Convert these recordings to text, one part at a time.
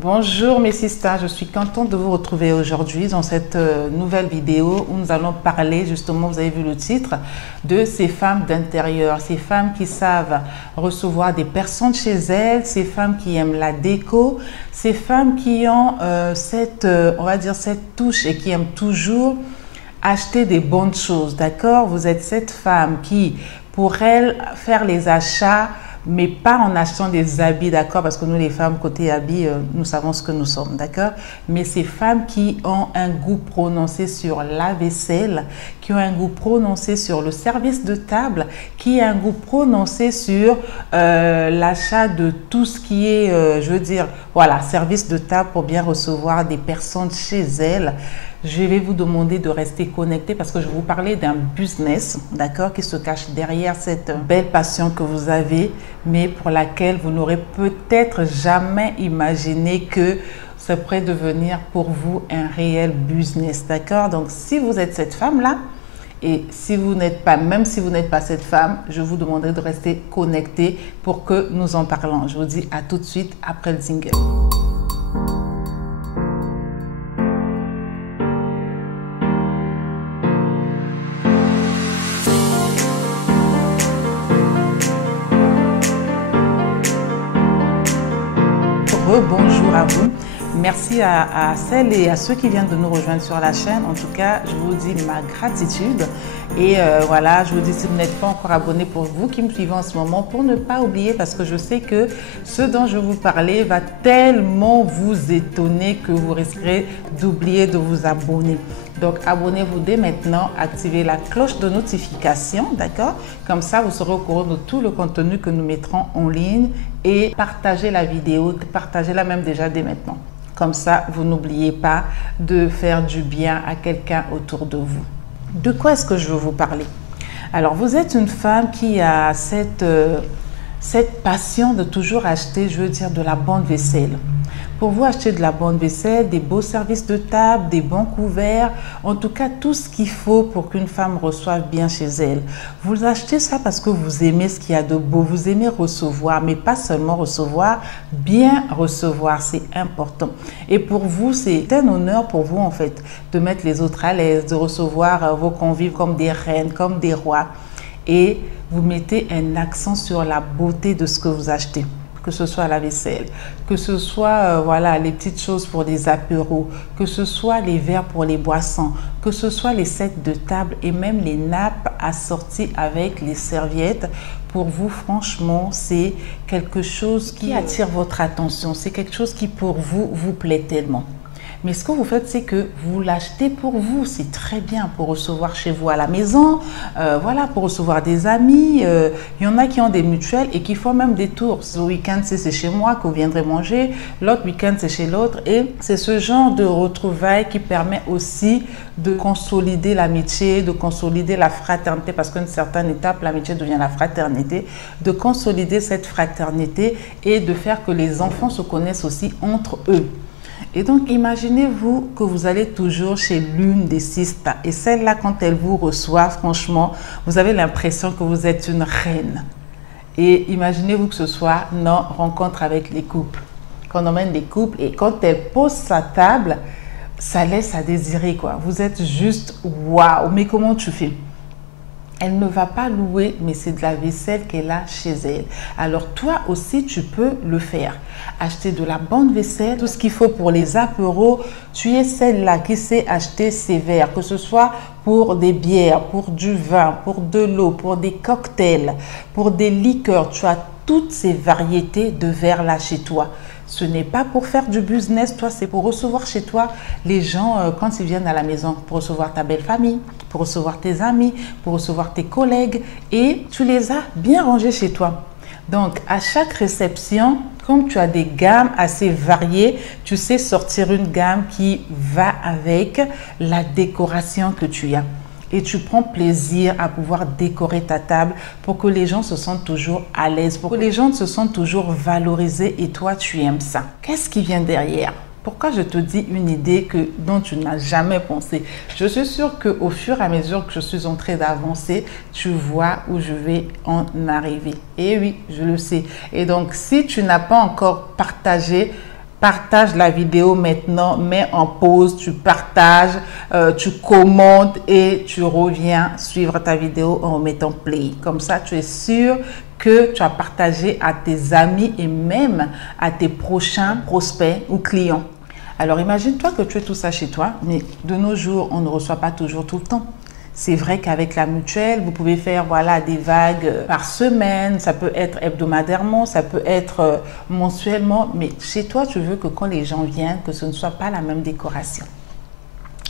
Bonjour mes sisters, je suis contente de vous retrouver aujourd'hui dans cette nouvelle vidéo où nous allons parler justement, vous avez vu le titre, de ces femmes d'intérieur, ces femmes qui savent recevoir des personnes chez elles, ces femmes qui aiment la déco, ces femmes qui ont on va dire cette touche et qui aiment toujours acheter des bonnes choses, d'accord? Vous êtes cette femme qui, pour elle, faire les achats, mais pas en achetant des habits, d'accord? Parce que nous, les femmes, côté habits, nous savons ce que nous sommes, d'accord? Mais ces femmes qui ont un goût prononcé sur la vaisselle, qui ont un goût prononcé sur le service de table, qui ont un goût prononcé sur l'achat de tout ce qui est, je veux dire, voilà, service de table pour bien recevoir des personnes chez elles. Je vais vous demander de rester connecté parce que je vais vous parler d'un business, d'accord, qui se cache derrière cette belle passion que vous avez, mais pour laquelle vous n'aurez peut-être jamais imaginé que ça pourrait devenir pour vous un réel business, d'accord? Donc, si vous êtes cette femme-là, et si vous n'êtes pas, même si vous n'êtes pas cette femme, je vous demanderai de rester connecté pour que nous en parlons. Je vous dis à tout de suite après le jingle. Bonjour à vous. Merci à celles et à ceux qui viennent de nous rejoindre sur la chaîne. En tout cas, je vous dis ma gratitude. Et voilà, je vous dis si vous n'êtes pas encore abonné, pour vous qui me suivez en ce moment, pour ne pas oublier, parce que je sais que ce dont je vais vous parler va tellement vous étonner que vous risquerez d'oublier de vous abonner. Donc, abonnez-vous dès maintenant, activez la cloche de notification, d'accord? Comme ça, vous serez au courant de tout le contenu que nous mettrons en ligne et partagez la vidéo, partagez-la même déjà dès maintenant. Comme ça, vous n'oubliez pas de faire du bien à quelqu'un autour de vous. De quoi est-ce que je veux vous parler? Alors, vous êtes une femme qui a cette passion de toujours acheter, je veux dire, de la bonne vaisselle. Pour vous, acheter de la bonne vaisselle, des beaux services de table, des bons couverts, en tout cas tout ce qu'il faut pour qu'une femme reçoive bien chez elle. Vous achetez ça parce que vous aimez ce qu'il y a de beau, vous aimez recevoir, mais pas seulement recevoir, bien recevoir, c'est important. Et pour vous, c'est un honneur pour vous en fait de mettre les autres à l'aise, de recevoir vos convives comme des reines, comme des rois. Et vous mettez un accent sur la beauté de ce que vous achetez. Que ce soit la vaisselle, que ce soit voilà, les petites choses pour les apéros, que ce soit les verres pour les boissons, que ce soit les sets de table et même les nappes assorties avec les serviettes. Pour vous, franchement, c'est quelque chose qui attire votre attention. C'est quelque chose qui, pour vous, vous plaît tellement. Mais ce que vous faites, c'est que vous l'achetez pour vous. C'est très bien pour recevoir chez vous à la maison, voilà, pour recevoir des amis. Il y en a qui ont des mutuelles et qui font même des tours. Ce week-end, c'est chez moi que vous viendrez manger. L'autre week-end, c'est chez l'autre. Et c'est ce genre de retrouvailles qui permet aussi de consolider l'amitié, de consolider la fraternité, parce qu'à une certaine étape, l'amitié devient la fraternité, de consolider cette fraternité et de faire que les enfants se connaissent aussi entre eux. Et donc, imaginez-vous que vous allez toujours chez l'une des sisters. Et celle-là, quand elle vous reçoit, franchement, vous avez l'impression que vous êtes une reine. Et imaginez-vous que ce soit nos rencontres avec les couples. Qu'on emmène les couples et quand elle pose sa table, ça laisse à désirer, quoi. Vous êtes juste, waouh, mais comment tu fais? Elle ne va pas louer, mais c'est de la vaisselle qu'elle a chez elle. Alors toi aussi, tu peux le faire. Acheter de la bonne vaisselle, tout ce qu'il faut pour les apéros. Tu es celle-là qui sait acheter ses verres, que ce soit pour des bières, pour du vin, pour de l'eau, pour des cocktails, pour des liqueurs. Tu as toutes ces variétés de verres-là chez toi. Ce n'est pas pour faire du business, toi, c'est pour recevoir chez toi les gens quand ils viennent à la maison, pour recevoir ta belle famille, pour recevoir tes amis, pour recevoir tes collègues et tu les as bien rangés chez toi. Donc, à chaque réception, comme tu as des gammes assez variées, tu sais sortir une gamme qui va avec la décoration que tu as. Et tu prends plaisir à pouvoir décorer ta table pour que les gens se sentent toujours à l'aise, pour que les gens se sentent toujours valorisés et toi, tu aimes ça. Qu'est-ce qui vient derrière? Pourquoi je te dis une idée dont tu n'as jamais pensé? Je suis sûre qu'au fur et à mesure que je suis en train d'avancer, tu vois où je vais en arriver. Et oui, je le sais. Et donc, si tu n'as pas encore partagé Partage la vidéo maintenant, mets en pause, tu partages, tu commentes et tu reviens suivre ta vidéo en mettant play. Comme ça, tu es sûr que tu as partagé à tes amis et même à tes prochains prospects ou clients. Alors, imagine-toi que tu es tout ça chez toi, mais de nos jours, on ne reçoit pas toujours tout le temps. C'est vrai qu'avec la mutuelle, vous pouvez faire voilà, des vagues par semaine, ça peut être hebdomadairement, ça peut être mensuellement, mais chez toi, tu veux que quand les gens viennent, que ce ne soit pas la même décoration.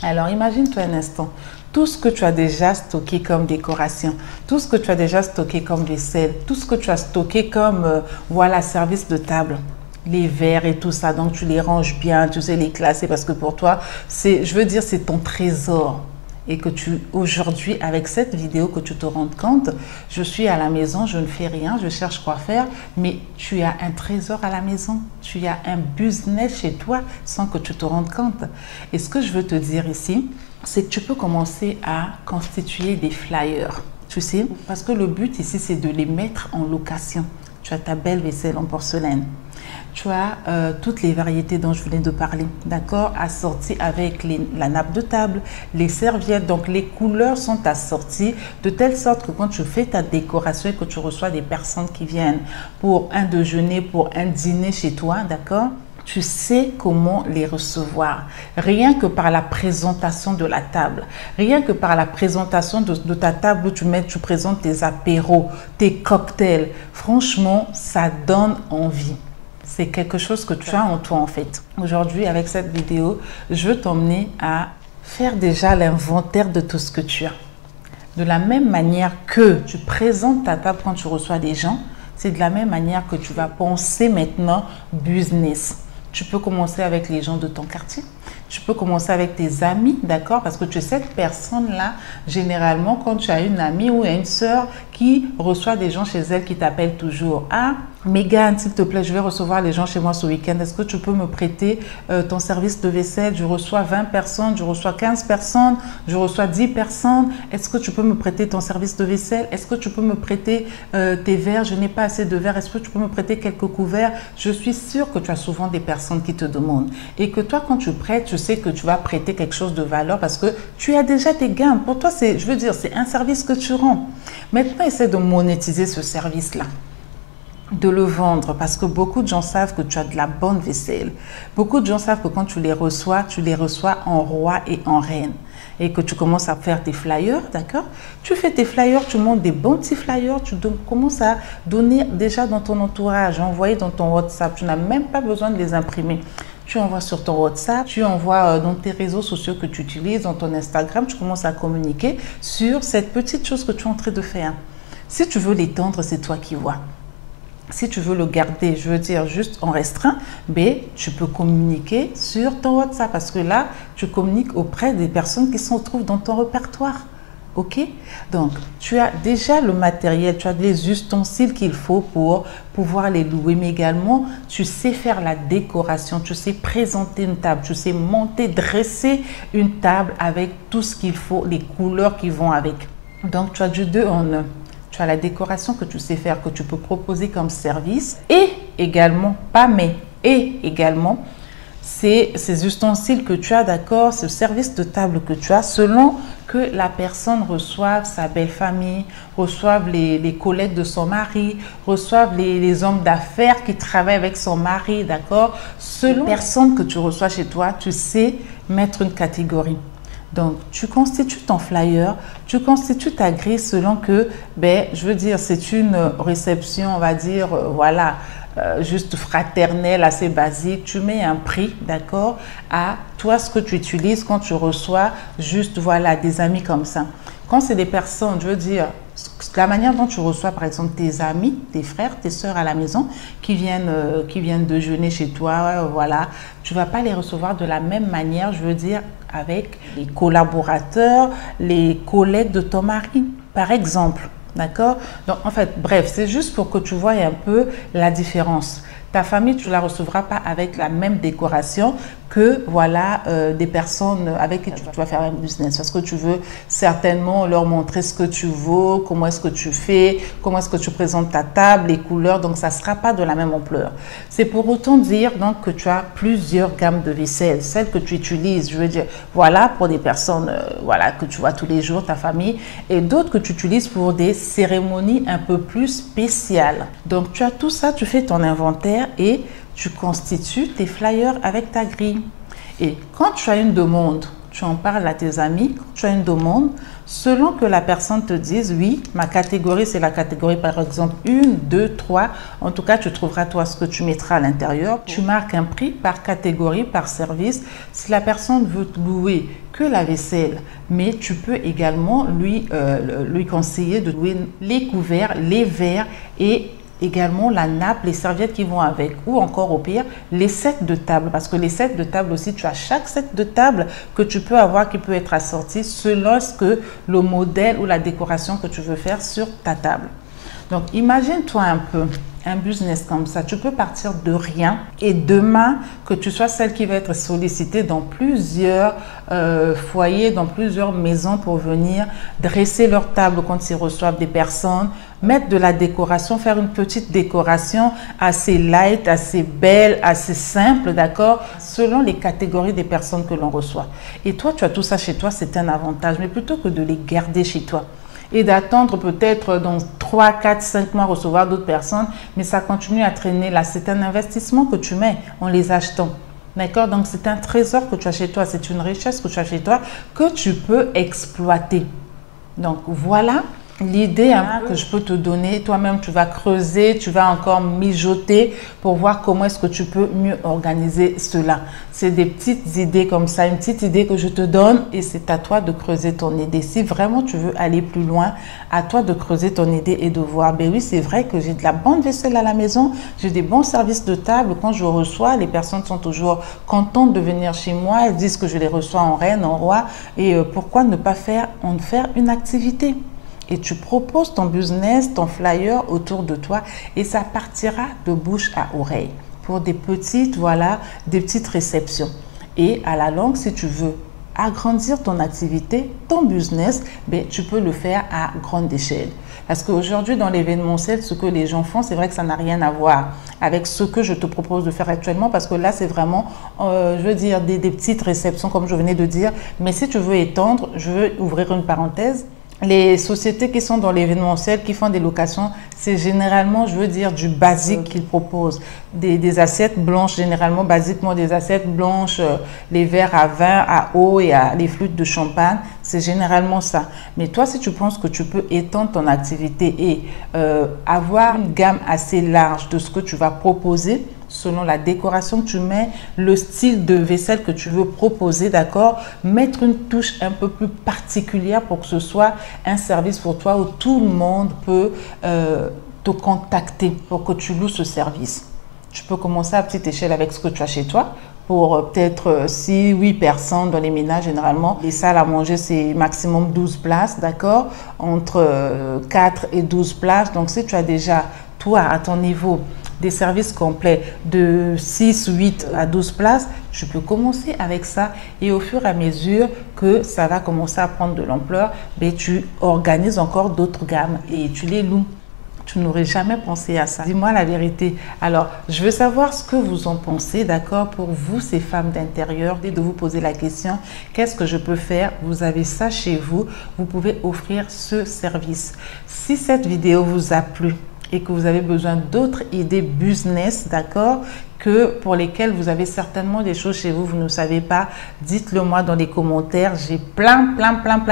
Alors, imagine-toi un instant, tout ce que tu as déjà stocké comme décoration, tout ce que tu as déjà stocké comme vaisselle, tout ce que tu as stocké comme voilà, service de table, les verres et tout ça, donc tu les ranges bien, tu sais les classer parce que pour toi, je veux dire, c'est ton trésor. Et que aujourd'hui, avec cette vidéo, que tu te rendes compte, je suis à la maison, je ne fais rien, je cherche quoi faire, mais tu as un trésor à la maison, tu as un business chez toi sans que tu te rendes compte. Et ce que je veux te dire ici, c'est que tu peux commencer à constituer des flyers, tu sais, parce que le but ici, c'est de les mettre en location. Tu as ta belle vaisselle en porcelaine. Tu as toutes les variétés dont je venais de parler, d'accord, assorties avec la nappe de table, les serviettes. Donc, les couleurs sont assorties de telle sorte que quand tu fais ta décoration et que tu reçois des personnes qui viennent pour un déjeuner, pour un dîner chez toi, d'accord, tu sais comment les recevoir. Rien que par la présentation de la table, rien que par la présentation de ta table où tu présentes tes apéros, tes cocktails. Franchement, ça donne envie. C'est quelque chose que tu as en toi en fait. Aujourd'hui, avec cette vidéo, je veux t'emmener à faire déjà l'inventaire de tout ce que tu as. De la même manière que tu présentes ta table quand tu reçois des gens, c'est de la même manière que tu vas penser maintenant business. Tu peux commencer avec les gens de ton quartier. Tu peux commencer avec tes amis, d'accord? Parce que tu es cette personne-là, généralement, quand tu as une amie ou une sœur qui reçoit des gens chez elle qui t'appellent toujours. Ah, Mégane, s'il te plaît, je vais recevoir les gens chez moi ce week-end. Est-ce que tu peux me prêter ton service de vaisselle? Je reçois 20 personnes, je reçois 15 personnes, je reçois 10 personnes. Est-ce que tu peux me prêter ton service de vaisselle? Est-ce que tu peux me prêter tes verres? Je n'ai pas assez de verres. Est-ce que tu peux me prêter quelques couverts? Je suis sûre que tu as souvent des personnes qui te demandent. Et que toi, quand tu prêtes, tu sais que tu vas prêter quelque chose de valeur parce que tu as déjà tes gains. Pour toi, je veux dire, c'est un service que tu rends. Maintenant, essaie de monétiser ce service-là, de le vendre parce que beaucoup de gens savent que tu as de la bonne vaisselle. Beaucoup de gens savent que quand tu les reçois en roi et en reine. Et que tu commences à faire tes flyers, d'accord? Tu fais tes flyers, tu montes des bons petits flyers, tu commences à donner déjà dans ton entourage, envoyer dans ton WhatsApp. Tu n'as même pas besoin de les imprimer. Tu envoies sur ton WhatsApp, tu envoies dans tes réseaux sociaux que tu utilises, dans ton Instagram, tu commences à communiquer sur cette petite chose que tu es en train de faire. Si tu veux l'étendre, c'est toi qui vois. Si tu veux le garder, je veux dire juste en restreint, tu peux communiquer sur ton WhatsApp parce que là, tu communiques auprès des personnes qui se retrouvent dans ton répertoire. Ok? Donc, tu as déjà le matériel, tu as les ustensiles qu'il faut pour pouvoir les louer, mais également, tu sais faire la décoration, tu sais présenter une table, tu sais monter, dresser une table avec tout ce qu'il faut, les couleurs qui vont avec. Donc, tu as du 2 en 1. Tu as la décoration que tu sais faire, que tu peux proposer comme service et également, ces ustensiles que tu as, d'accord, ce service de table que tu as, selon que la personne reçoive sa belle famille, reçoive les collègues de son mari, reçoive les hommes d'affaires qui travaillent avec son mari, d'accord. Selon la personne que tu reçois chez toi, tu sais mettre une catégorie. Donc, tu constitues ton flyer, tu constitues ta grille selon que, je veux dire, c'est une réception, on va dire, voilà, juste fraternelle, assez basique. Tu mets un prix, d'accord, à toi, ce que tu utilises quand tu reçois juste, voilà, des amis comme ça. Quand c'est des personnes, je veux dire, la manière dont tu reçois, par exemple, tes amis, tes frères, tes sœurs à la maison qui viennent déjeuner chez toi, voilà, tu ne vas pas les recevoir de la même manière, je veux dire, avec les collaborateurs, les collègues de ton mari, par exemple. D'accord? Donc, en fait, bref, c'est juste pour que tu vois un peu la différence. Ta famille, tu ne la recevras pas avec la même décoration que voilà des personnes avec qui tu vas faire un business, parce que tu veux certainement leur montrer ce que tu vaux, comment est-ce que tu fais, comment est-ce que tu présentes ta table, les couleurs, donc ça ne sera pas de la même ampleur. C'est pour autant dire donc que tu as plusieurs gammes de vaisselle, celles que tu utilises, je veux dire, voilà pour des personnes voilà, que tu vois tous les jours, ta famille, et d'autres que tu utilises pour des cérémonies un peu plus spéciales. Donc tu as tout ça, tu fais ton inventaire et tu constitues tes flyers avec ta grille. Et quand tu as une demande, tu en parles à tes amis, quand tu as une demande, selon que la personne te dise, oui, ma catégorie, c'est la catégorie par exemple 1, 2, 3, en tout cas, tu trouveras toi ce que tu mettras à l'intérieur. Tu marques un prix par catégorie, par service. Si la personne veut louer que la vaisselle, mais tu peux également lui conseiller de louer les couverts, les verres et également la nappe, les serviettes qui vont avec, ou encore au pire, les sets de table, parce que les sets de table aussi, tu as chaque set de table que tu peux avoir qui peut être assorti selon ce que le modèle ou la décoration que tu veux faire sur ta table. Donc, imagine-toi un peu un business comme ça. Tu peux partir de rien et demain, que tu sois celle qui va être sollicitée dans plusieurs foyers, dans plusieurs maisons pour venir dresser leur table quand ils reçoivent des personnes, mettre de la décoration, faire une petite décoration assez light, assez belle, assez simple, d'accord, selon les catégories des personnes que l'on reçoit. Et toi, tu as tout ça chez toi, c'est un avantage, mais plutôt que de les garder chez toi et d'attendre peut-être dans 3, 4, 5 mois recevoir d'autres personnes, mais ça continue à traîner là. C'est un investissement que tu mets en les achetant. D'accord? Donc, c'est un trésor que tu as chez toi, c'est une richesse que tu as chez toi que tu peux exploiter. Donc, voilà l'idée que je peux te donner. Toi-même, tu vas creuser, tu vas encore mijoter pour voir comment est-ce que tu peux mieux organiser cela. C'est des petites idées comme ça, une petite idée que je te donne et c'est à toi de creuser ton idée. Si vraiment tu veux aller plus loin, à toi de creuser ton idée et de voir, ben oui, c'est vrai que j'ai de la bonne vaisselle à la maison, j'ai des bons services de table. Quand je reçois, les personnes sont toujours contentes de venir chez moi, elles disent que je les reçois en reine, en roi et pourquoi ne pas faire une activité? Et tu proposes ton business, ton flyer autour de toi et ça partira de bouche à oreille pour des petites, voilà, des petites réceptions. Et à la longue, si tu veux agrandir ton activité, ton business, ben, tu peux le faire à grande échelle. Parce qu'aujourd'hui, dans l'événementiel, ce que les gens font, c'est vrai que ça n'a rien à voir avec ce que je te propose de faire actuellement parce que là, c'est vraiment, je veux dire, des petites réceptions comme je venais de dire. Mais si tu veux étendre, je veux ouvrir une parenthèse. Les sociétés qui sont dans l'événementiel, qui font des locations, c'est généralement, je veux dire, du basique qu'ils proposent. Des assiettes blanches, généralement, basiquement des assiettes blanches, les verres à vin, à eau et les flûtes de champagne. C'est généralement ça. Mais toi, si tu penses que tu peux étendre ton activité et avoir une gamme assez large de ce que tu vas proposer, selon la décoration que tu mets, le style de vaisselle que tu veux proposer, d'accord? Mettre une touche un peu plus particulière pour que ce soit un service pour toi où tout le monde peut te contacter pour que tu loues ce service. Tu peux commencer à petite échelle avec ce que tu as chez toi pour peut-être 6, 8 personnes dans les ménages généralement. Les salles à manger, c'est maximum 12 places, d'accord? Entre 4 et 12 places. Donc, si tu as déjà, toi, à ton niveau, des services complets de 6, 8 à 12 places, tu peux commencer avec ça et au fur et à mesure que ça va commencer à prendre de l'ampleur, ben, tu organises encore d'autres gammes et tu les loues. Tu n'aurais jamais pensé à ça. Dis-moi la vérité. Alors, je veux savoir ce que vous en pensez, d'accord? Pour vous, ces femmes d'intérieur, de vous poser la question, qu'est-ce que je peux faire? Vous avez ça chez vous, vous pouvez offrir ce service. Si cette vidéo vous a plu, et que vous avez besoin d'autres idées business, d'accord, que pour lesquelles vous avez certainement des choses chez vous, vous ne savez pas, dites-le moi dans les commentaires. J'ai plein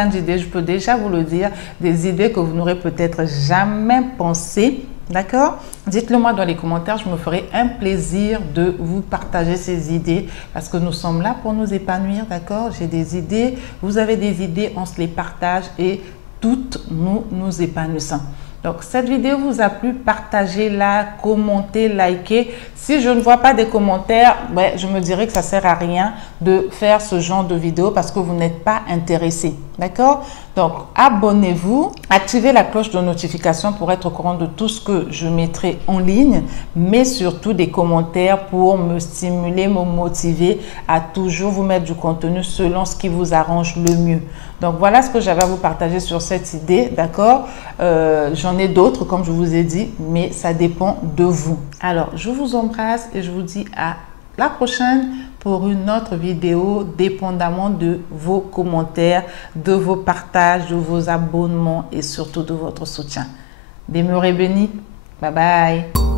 d'idées, je peux déjà vous le dire, des idées que vous n'aurez peut-être jamais pensé, d'accord? Dites-le moi dans les commentaires, je me ferai un plaisir de vous partager ces idées parce que nous sommes là pour nous épanouir, d'accord? J'ai des idées, vous avez des idées, on se les partage et toutes nous épanouissons. Donc, cette vidéo vous a plu, partagez-la, commentez, likez. Si je ne vois pas des commentaires, ben, je me dirais que ça ne sert à rien de faire ce genre de vidéo parce que vous n'êtes pas intéressé. D'accord? Donc, abonnez-vous, activez la cloche de notification pour être au courant de tout ce que je mettrai en ligne, mais surtout des commentaires pour me stimuler, me motiver à toujours vous mettre du contenu selon ce qui vous arrange le mieux. Donc, voilà ce que j'avais à vous partager sur cette idée, d'accord? J'en ai d'autres, comme je vous ai dit, mais ça dépend de vous. Alors, je vous embrasse et je vous dis à la prochaine pour une autre vidéo, dépendamment de vos commentaires, de vos partages, de vos abonnements et surtout de votre soutien. Demeurez bénis. Bye bye.